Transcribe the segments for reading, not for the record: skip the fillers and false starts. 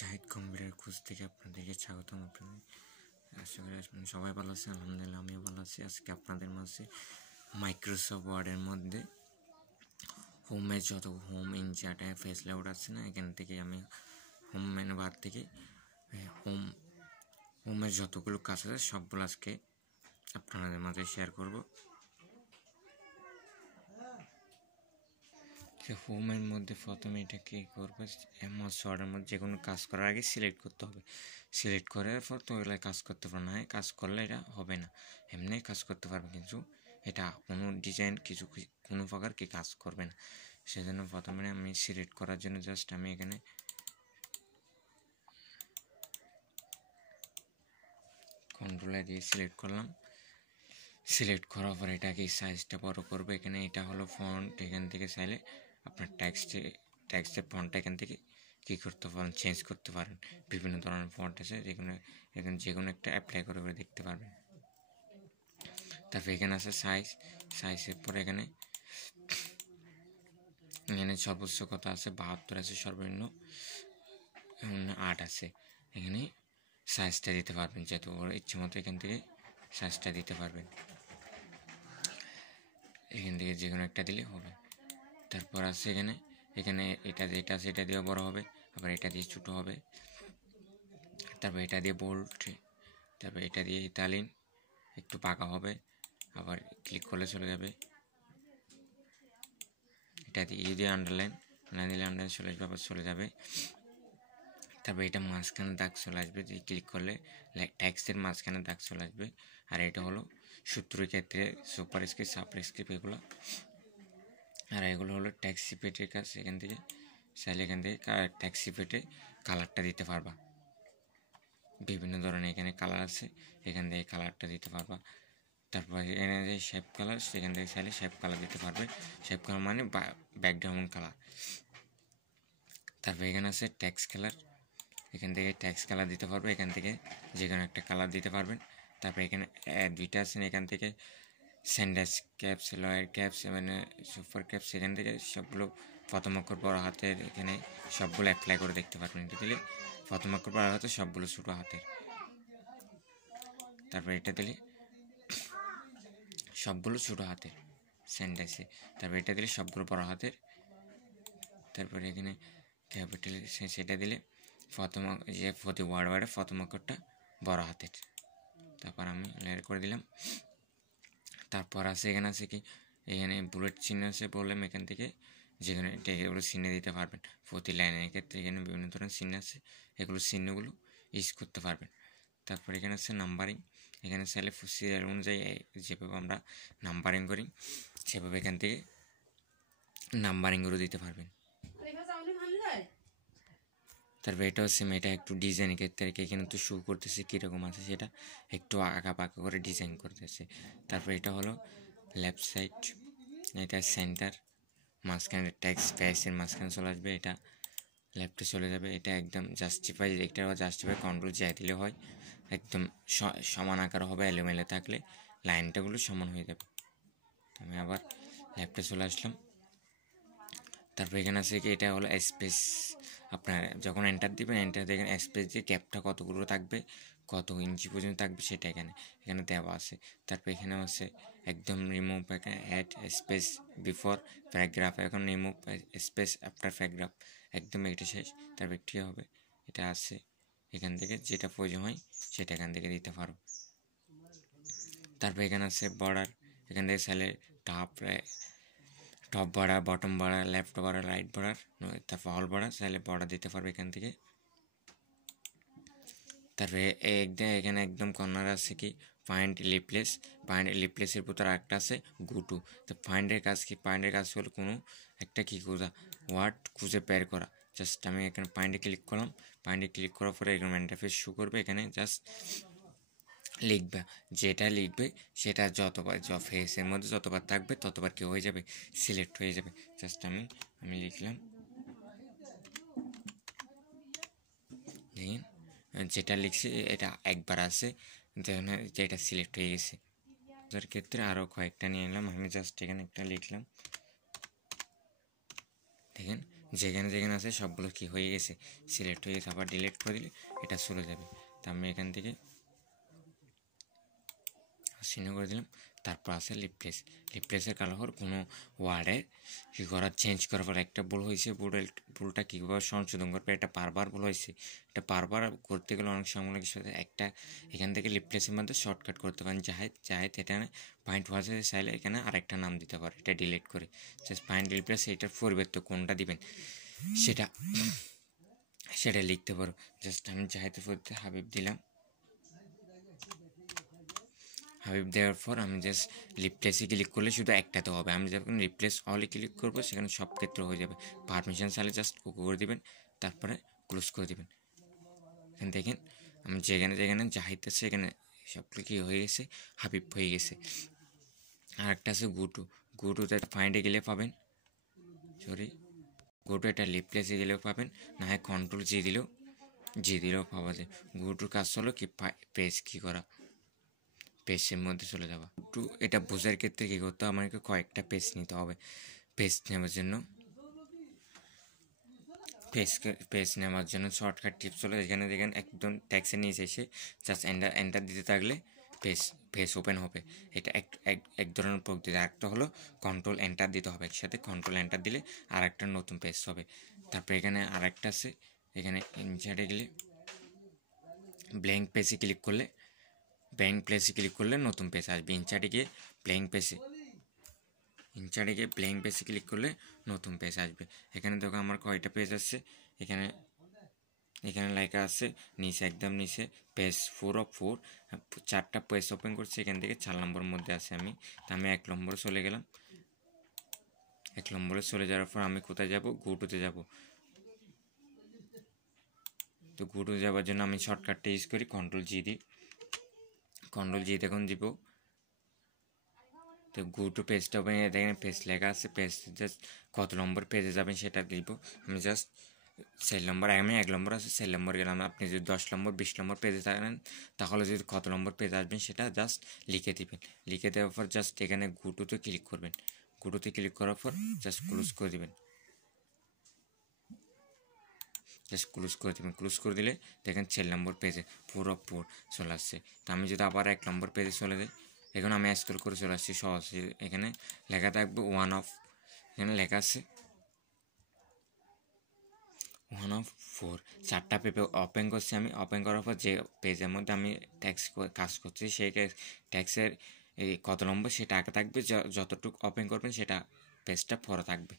Zahid computer course থেকে আপনাদেরকে স্বাগতম। আপনাদের আশা করি সবাই ভালো আছেন। আলহামদুলিল্লাহ আমিও ভালো আছি। আজকে আপনাদের মাঝে মাইক্রোসফট ওয়ার্ডের মধ্যে হোমের যত হোম ইনচার্ট ফেস লেআউট আছে না, এখান থেকে আমি হোম মেনু বার থেকে হোমের যতগুলো কাজ আছে সবগুলো আজকে আপনাদের মাঝে শেয়ার করব। হোমের মধ্যে প্রথমে এটা কী করবে, এমএস ওয়ার্ডের মধ্যে যে কোনো কাজ করার আগে সিলেক্ট করতে হবে। সিলেক্ট করার পর তো ওগুলো কাজ করতে পারে না, কাজ করলে এটা হবে না। এমনি কাজ করতে পারবে কিন্তু এটা কোনো ডিজাইন কোনো প্রকার কি কাজ করবে না। সেজন্য প্রথমে আমি সিলেক্ট করার জন্য জাস্ট আমি এখানে কন্ট্রোল দিয়ে সিলেক্ট করলাম। সিলেক্ট করার পর এটাকে সাইজটা বড় করবো। এখানে এটা হলো ফন্ট, এখান থেকে চাইলে আপনার ট্যাক্সের ফন্টটা এখান থেকে কী করতে পারেন, চেঞ্জ করতে পারেন। বিভিন্ন ধরনের ফন্ট আছে, যে কোনো একটা অ্যাপ্লাই করে দেখতে পারবেন। তারপর এখানে আছে সাইজের পরে এখানে সর্বোচ্চ কত আছে, 72 আছে, সর্বনিম্ন 8 আছে। এখানে সাইজটা দিতে পারবেন, যেহেতু ইচ্ছে মতো এখান থেকে সাইজটা দিতে পারবেন। এখান থেকে যে কোনো একটা দিলে হবে। তারপর আছে এখানে এটা যেটা আছে এটা দিয়ে বড় হবে, আবার এটা দিয়ে ছোটো হবে। তারপর এটা দিয়ে বোল্ড, তারপর এটা দিয়ে ইতালিন একটু পাকা হবে, আবার ক্লিক করলে চলে যাবে। এটা দিয়ে আন্ডারলাইন দিলে আন্ডারলাইন চলে আসবে, আবার চলে যাবে। তারপর এটা মাঝখানে দাগ চলে আসবে, যে ক্লিক করলে ট্যাক্সের মাঝখানে দাগ চলে আসবে। আর এটা হলো সূত্রের ক্ষেত্রে সুপার স্ক্রিপ্ট, সাব স্ক্রিপ্ট এগুলো। আর এগুলো হলো ট্যাক্সি পেটের কাজ। এখান থেকে চাইলে এখান থেকে ট্যাক্সি পেটে কালারটা দিতে পারবা। বিভিন্ন ধরনের এখানে কালার আছে, এখান থেকে কালারটা দিতে পারবা। তারপর এখানে যে শেপ কালার, সেখান থেকে চাইলে শেপ কালার দিতে পারবে। শেপ কালার মানে ব্যাকগ্রাউন্ড কালার। তারপর এখানে আছে ট্যাক্স কালার, এখান থেকে ট্যাক্স কালার দিতে পারবে, এখান থেকে যে কোনো একটা কালার দিতে পারবেন। তারপর এখানে দুইটা আছেন, এখান থেকে স্যান্ডাস ক্যাপস, লয়ার ক্যাপস, মানে সুপার ক্যাপস, এখান থেকে সবগুলো প্রথম অক্ষর বড় হাতের এখানে সবগুলো অ্যাপ্লাই করে দেখতে পারবেন। এটা দিলে প্রথম অক্ষর বড় হাতের, সবগুলো ছোটো হাতের। তারপর এটা দিলে সবগুলো ছোটো হাতের স্যান্ডাসে। তারপর এটা দিলে সবগুলো বড় হাতের। তারপরে এখানে ক্যাপিটাল সেটা দিলে প্রথম যে প্রতি ওয়ার্ডে প্রথম অক্ষরটা বড় হাতের। তারপর আমি লেয়ার করে দিলাম। তারপর আছে এখানে আছে কি, এখানে বুলেট চিহ্ন আছে, বললাম এখান থেকে যেখানে এগুলো চিহ্ন দিতে পারবেন। প্রতি লাইনের ক্ষেত্রে এখানে বিভিন্ন ধরনের চিহ্ন আছে, এগুলো চিহ্নগুলো ইউজ করতে পারবেন। তারপর এখানে আছে নাম্বারিং, এখানে চাইলে সিরিয়াল অনুযায়ী যেভাবে আমরা নাম্বারিং করি সেভাবে এখান থেকে নাম্বারিংগুলো দিতে পারবেন। তারপর এটা হচ্ছে এটা একটু ডিজাইন ক্ষেত্রে এখানে তো শো করতেছে কীরকম আছে, সেটা একটু আঁকা পাকা করে ডিজাইন করতেছে। তারপর এটা হলো লেফট সাইড, এটা সেন্টার, মাঝখানে ট্যাক্স প্যাসের মাঝখানে চলে আসবে, এটা লেফটে চলে যাবে। এটা একদম জাস্টিফাই, এটা জাস্টিফাই কন্ট্রোল যা দিলে হয়, একদম সমান আকার হবে। এলোমেলো থাকলে লাইনটাগুলো সমান হয়ে যাবে। আমি আবার লেফটে চলে আসলাম। তারপর এখানে আছে কি, এটা হলো স্পেস। আপনার যখন এন্টার দিবেন, এন্টার দেখেন স্পেস দিয়ে গ্যাপটা কতগুলো থাকবে, কত ইঞ্চি পর্যন্ত থাকবে, সেটা এখানে দেওয়া আছে। তারপর এখানে আছে একদম রিমুভ, এখানে অ্যাড স্পেস বিফোর প্যারাগ্রাফ, এখন রিমুভ স্পেস আফটার প্যারাগ্রাফ, একদম এটা শেষ। তারপর একটি হবে, এটা আছে, এখান থেকে যেটা প্রয়োজন হয় সেটা এখান থেকে দিতে পারো। তারপর এখানে আছে বর্ডার, এখান থেকে চাইলে top border, bottom border, left border, right border, তারপর অল বর্ডার চাইলে বর্ডার দিতে পারবে এখান থেকে। তারপরে এখানে একদম কর্নার আছে কি ফাইন্ড রিপ্লেস, রিপ্লেসের ভিতর একটা আছে গো টু। তো ফাইন্ডের কাজ কি, ফাইন্ডের কাজ হলো কোনো একটা কি খোঁজা, ওয়ার্ড খুঁজে বের করা। জাস্ট আমি এখানে ফাইন্ডে ক্লিক করলাম, ফাইন্ডে ক্লিক করার পরে এখানে ইন্টারফেস শো করবে। এখানে জাস্ট লিখবে, যেটা লিখবে সেটা যতবার ফেসের মধ্যে যতবার থাকবে ততবার কি হয়ে যাবে, সিলেক্ট হয়ে যাবে। জাস্ট আমি লিখলাম, দেখেন যেটা লিখছি এটা একবার আছে, যেটা সিলেক্ট হয়ে গেছে। তার ক্ষেত্রে আরও কয়েকটা নিয়ে এলাম, আমি জাস্ট এখানে একটা লিখলাম, দেখেন যেখানে যেখানে আছে সবগুলো কি হয়ে গেছে, সিলেক্ট হয়ে গেছে। আবার ডিলিট করে দিলে এটা চলে যাবে। তো আমি এখান থেকে চিহ্ন করে দিলাম। তারপর আছে রিপ্লেস। রিপ্লেসের কালার কোনো ওয়ার্ডে কী করা, চেঞ্জ করার পর একটা ভুল হয়েছে, ভুলটা কীভাবে সংশোধন করবে, এটা বারবার ভুল হয়েছে, এটা বারবার করতে গেলে অনেক সময় সাথে একটা এখান থেকে রিপ্লেসের মধ্যে শর্টকাট করতে পারেন। জাহেদ এটা ফাইন্ড ওয়াজে চাইলে এখানে আরেকটা নাম দিতে পারে, এটা ডিলিট করে জাস্ট ফাইন্ড রিপ্লেস, এটার পরিবর্তে কোনটা দিবেন সেটা সেটা লিখতে পারো। জাস্ট আমি জাহেদের পরিবর্তে হাবিব দিলাম। হাবিব দেওয়ার পর আমি জাস্ট রিপ্লেসে ক্লিক করলে শুধু একটাতে হবে। আমি যখন রিপ্লেস অলে ক্লিক করবো সেখানে সব ক্ষেত্রে হয়ে যাবে। পারমিশন চাইলে জাস্ট ওকে করে দিবেন, তারপরে ক্লোজ করে দিবেন। এখানে দেখেন আমি যেখানে যেখানে জাহিদ আছে এখানে সবগুলো কি হয়ে গেছে, হাবিব হয়ে গেছে। আর একটা আছে গুটুতে ফাইন্ডে গেলে পাবেন, গুটু এটা রিপ্লেসে গেলেও পাবেন, না হয় কন্ট্রোল জি দিলেও পাওয়া যায়। গুটুর কাজ হলো কি পেজ কী করা, পেজের মধ্যে চলে যাওয়া। একটু এটা বোঝার ক্ষেত্রে কী করতে হবে, আমাকে কয়েকটা পেজ নিতে হবে। পেজ নেওয়ার জন্য শর্টকাট টিপস হলো এখানে দেখেন একদম ট্যাক্সের নিচে এসে জাস্ট এন্টার দিতে থাকলে পেজ ওপেন হবে। এটা এক ধরনের প্রক্রিয়া। আরেকটা হলো কন্ট্রোল এন্টার দিতে হবে একসাথে, কন্ট্রোল এন্টার দিলে আর একটা নতুন পেজ হবে। তারপরে এখানে আরেকটা আছে, এখানে ইনসার্টে গেলে ব্ল্যাঙ্ক পেজে ক্লিক করলে নতুন পেজ আসবে। ইনসার্টে গিয়ে ব্ল্যাঙ্ক পেজে ক্লিক করলে নতুন পেজ আসবে। এখানে দেখো আমার কয়টা পেজ আছে, এখানে লেখা আছে নিচে, একদম নিচে পেজ 4 of 4, 4টা পেজ ওপেন করছি। এখান থেকে 4 নম্বরের মধ্যে আছে আমি। তো আমি 1 নম্বরে চলে গেলাম। 1 নম্বরে চলে যাওয়ার পর আমি কোথায় যাব, গুটুতে যাব। তো গুটু যাওয়ার জন্য আমি শর্টকাটটা ইউজ করি, কন্ট্রোল জি দেখুন দিব। তো গুটু পেজটা ওপেন দেখেন পেজ লেখা আছে, পেজ জাস্ট কত নম্বর পেজে যাবেন সেটা দিব। আমি জাস্ট 4 নম্বর, আমি 1 নম্বর আছে 4 নম্বর গেলাম। আপনি যদি 10 নম্বর 20 নম্বর পেজে থাকেন তাহলে যদি কত নম্বর পেজ আসবেন সেটা জাস্ট লিখে দিবেন। লিখে দেওয়ার পর জাস্ট এখানে গুটুতে ক্লিক করবেন। গুটুতে ক্লিক করার পর জাস্ট ক্লোজ করে দিবেন। ক্লোজ করে দিলে দেখেন 4 নম্বর পেজে পুরো চলে আসছে। তো আমি যদি আবার 1 নম্বর পেজে চলে যাই, এখন আমি স্ক্রল করে চলে আসছি সহজ। এখানে লেখা থাকবে 1 of, এখানে লেখা আছে 1 of 4, 4টা পেজে ওপেন করছি আমি। ওপেন করার পর যে পেজের মধ্যে আমি ট্যাক্স কাজ করছি সেই ট্যাক্সের এই কত নম্বর সেটা আগে থাকবে, যতটুকু ওপেন করবেন সেটা পেজটা পরে থাকবে।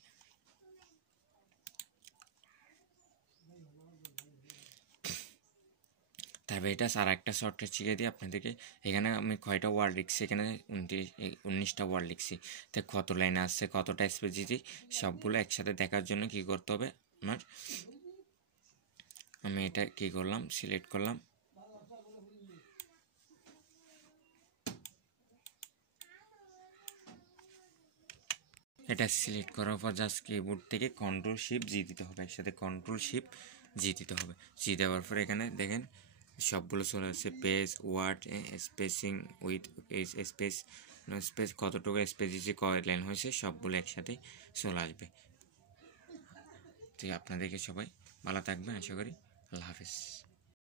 তারপরে এটা আর একটা শর্টকাট শিখিয়ে দিই আপনাদেরকে। এখানে আমি কয়টা ওয়ার্ড লিখছি, এখানে 19টা ওয়ার্ড লিখছি। তো কত লাইন আসছে, কতটা স্পেস দিচ্ছি, সবগুলো একসাথে দেখার জন্য কি করতে হবে আপনার, আমি এটা কি করলাম, সিলেক্ট করলাম। এটা সিলেক্ট করার পর জাস্ট কিবোর্ড থেকে কন্ট্রোল শিফট জি দিতে হবে, একসাথে কন্ট্রোল শিফট জি দিতে হবে। জি দেওয়ার পর এখানে দেখেন সবগুলো চলে আসছে, page, word, spacing with space, no space, কতটুকু স্পেস দিয়েছি, কয় লাইন হয়েছে, সবগুলো একসাথে চলে আসবে। তো আপনাদেরকে সবাই ভালো থাকবেন আশা করি। আল্লাহ হাফেজ।